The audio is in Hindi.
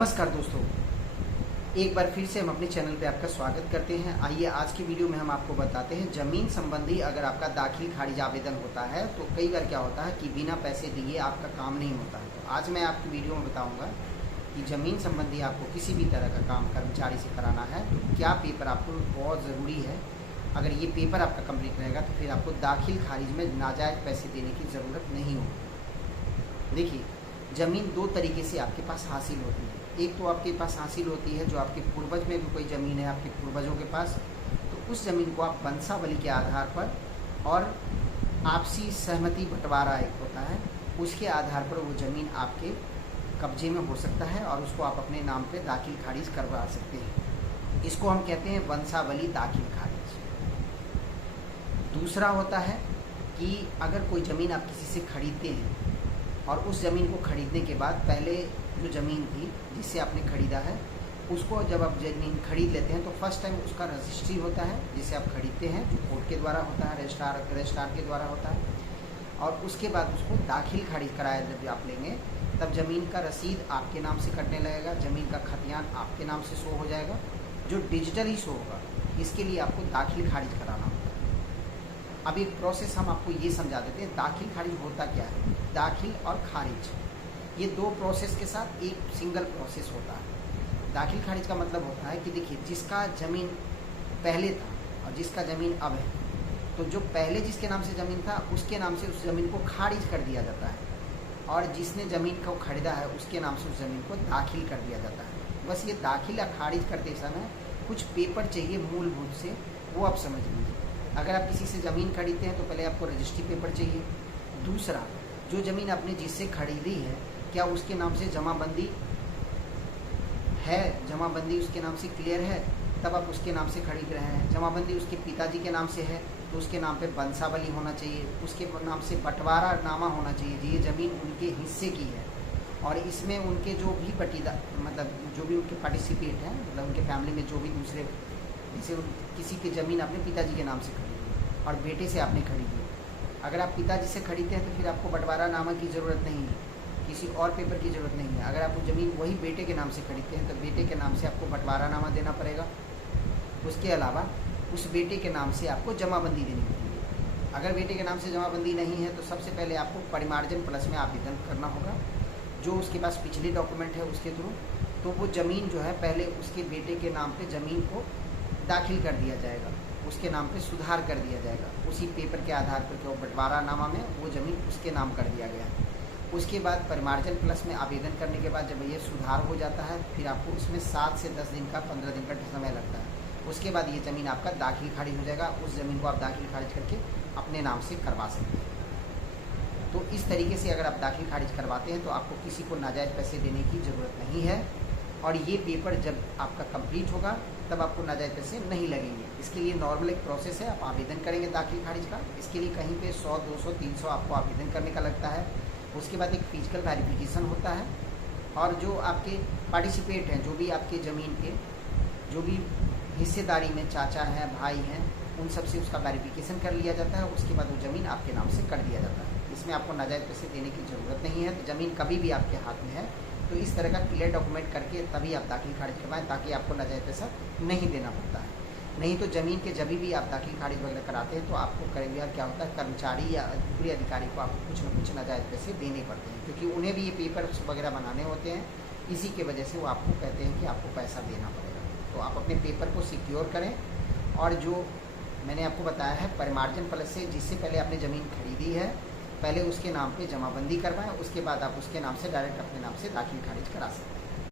नमस्कार दोस्तों, एक बार फिर से हम अपने चैनल पे आपका स्वागत करते हैं। आइए आज की वीडियो में हम आपको बताते हैं ज़मीन संबंधी अगर आपका दाखिल खारिज आवेदन होता है तो कई बार क्या होता है कि बिना पैसे दिए आपका काम नहीं होता है। तो आज मैं आपकी वीडियो में बताऊंगा कि ज़मीन संबंधी आपको किसी भी तरह का काम कर्मचारी से कराना है तो क्या पेपर आपको बहुत ज़रूरी है। अगर ये पेपर आपका कम्प्लीट रहेगा तो फिर आपको दाखिल खारिज में नाजायज़ पैसे देने की ज़रूरत नहीं होगी। देखिए, ज़मीन दो तरीके से आपके पास हासिल होती है। एक तो आपके पास हासिल होती है जो आपके पूर्वज में भी कोई ज़मीन है आपके पूर्वजों के पास, तो उस ज़मीन को आप वंशावली के आधार पर और आपसी सहमति बंटवारा एक होता है, उसके आधार पर वो ज़मीन आपके कब्जे में हो सकता है और उसको आप अपने नाम पे दाखिल खारिज करवा सकते हैं। इसको हम कहते हैं वंशावली दाखिल खारिज। दूसरा होता है कि अगर कोई ज़मीन आप किसी से खरीदते हैं और उस ज़मीन को खरीदने के बाद पहले जो ज़मीन थी जिससे आपने ख़रीदा है उसको जब आप ज़मीन खरीद लेते हैं तो फर्स्ट टाइम उसका रजिस्ट्री होता है जिसे आप खरीदते हैं, जो कोर्ट के द्वारा होता है, रजिस्ट्रार के द्वारा होता है। और उसके बाद उसको दाखिल खारिज कराया जब आप लेंगे तब ज़मीन का रसीद आपके नाम से कटने लगेगा, ज़मीन का खतियान आपके नाम से शो हो जाएगा, जो डिजिटली शो होगा। इसके लिए आपको दाखिल खारिज कराना होगा। अब एक प्रोसेस हम आपको ये समझा देते हैं, दाखिल खारिज होता क्या है। दाखिल और खारिज ये दो प्रोसेस के साथ एक सिंगल प्रोसेस होता है। दाखिल खारिज का मतलब होता है कि देखिए, जिसका ज़मीन पहले था और जिसका ज़मीन अब है, तो जो पहले जिसके नाम से ज़मीन था उसके नाम से उस ज़मीन को खारिज कर दिया जाता है और जिसने ज़मीन को खरीदा है उसके नाम से उस ज़मीन को दाखिल कर दिया जाता है। बस ये दाखिल या खारिज करते समय कुछ पेपर चाहिए मूलभूत से, वो आप समझ लीजिए। अगर आप किसी से ज़मीन खरीदते हैं तो पहले आपको रजिस्ट्री पेपर चाहिए। दूसरा, जो ज़मीन आपने जिससे खरीदी है क्या उसके नाम से जमाबंदी है, जमाबंदी उसके नाम से क्लियर है, तब आप उसके नाम से खरीद रहे हैं। जमाबंदी उसके पिताजी के नाम से है तो उसके नाम पे वंशावली होना चाहिए, उसके नाम से बंटवारा नामा होना चाहिए जी ये ज़मीन उनके हिस्से की है और इसमें उनके जो भी मतलब जो भी उनके पार्टिसिपेट हैं, मतलब उनके फैमिली में जो भी दूसरे, जैसे किसी की ज़मीन आपने पिताजी के नाम से खरीदी और बेटे से आपने खरीदी। अगर आप पिताजी से खरीदते हैं तो फिर आपको बंटवारा नामा की ज़रूरत नहीं है, किसी और पेपर की ज़रूरत नहीं है। अगर आप ज़मीन वही बेटे के नाम से खरीदते हैं तो बेटे के नाम से आपको बंटवारा नामा देना पड़ेगा। उसके अलावा उस बेटे के नाम से आपको जमाबंदी देनी पड़ेगी। अगर बेटे के नाम से जमाबंदी नहीं है तो सबसे पहले आपको परिमार्जन प्लस में आवेदन करना होगा, जो उसके पास पिछले डॉक्यूमेंट है उसके थ्रू। तो वो ज़मीन जो है पहले उसके बेटे के नाम पर ज़मीन को दाखिल कर दिया जाएगा, उसके नाम पे सुधार कर दिया जाएगा। उसी पेपर के आधार पर कि वो बंटवारा नामा में वो ज़मीन उसके नाम कर दिया गया है। उसके बाद परिमार्जन प्लस में आवेदन करने के बाद जब ये सुधार हो जाता है फिर आपको उसमें 7 से 10 दिन का 15 दिन का समय लगता है। उसके बाद ये ज़मीन आपका दाखिल खारिज हो जाएगा। उस ज़मीन को आप दाखिल खारिज करके अपने नाम से करवा सकते हैं। तो इस तरीके से अगर आप दाखिल खारिज करवाते हैं तो आपको किसी को नाजायज़ पैसे देने की ज़रूरत नहीं है और ये पेपर जब आपका कंप्लीट होगा तब आपको नाजायज़ पैसे नहीं लगेंगे। इसके लिए नॉर्मल एक प्रोसेस है, आप आवेदन करेंगे दाखिल खारिज का। इसके लिए कहीं पे 100, 200, 300 आपको आवेदन करने का लगता है। उसके बाद एक फिजिकल वेरिफिकेशन होता है और जो आपके पार्टिसिपेट हैं, जो भी आपके ज़मीन के जो भी हिस्सेदारी में चाचा हैं, भाई हैं, उन सब से उसका वेरिफिकेशन कर लिया जाता है। उसके बाद वो ज़मीन आपके नाम से कर दिया जाता है। इसमें आपको नाजायज़ पैसे देने की ज़रूरत नहीं है। तो ज़मीन कभी भी आपके हाथ में है तो इस तरह का क्लियर डॉक्यूमेंट करके तभी आप दाखिल खारिज करवाएं, ताकि आपको नाजायज़ पैसा नहीं देना पड़ता है। नहीं तो ज़मीन के जब भी आप दाखिल खारिज वगैरह कराते हैं तो आपको कई बार क्या होता है, कर्मचारी या पूरे अधिकारी को आपको कुछ न कुछ नाजायज़ पैसे देने पड़ते हैं, क्योंकि उन्हें भी ये पेपर वगैरह बनाने होते हैं। इसी के वजह से वो आपको कहते हैं कि आपको पैसा देना पड़ेगा। तो आप अपने पेपर को सिक्योर करें और जो मैंने आपको बताया है परिमार्जन प्लस से, जिससे पहले आपने ज़मीन खरीदी है पहले उसके नाम पे जमाबंदी करवाएं, उसके बाद आप उसके नाम से डायरेक्ट अपने नाम से दाखिल खारिज करा सकते हैं।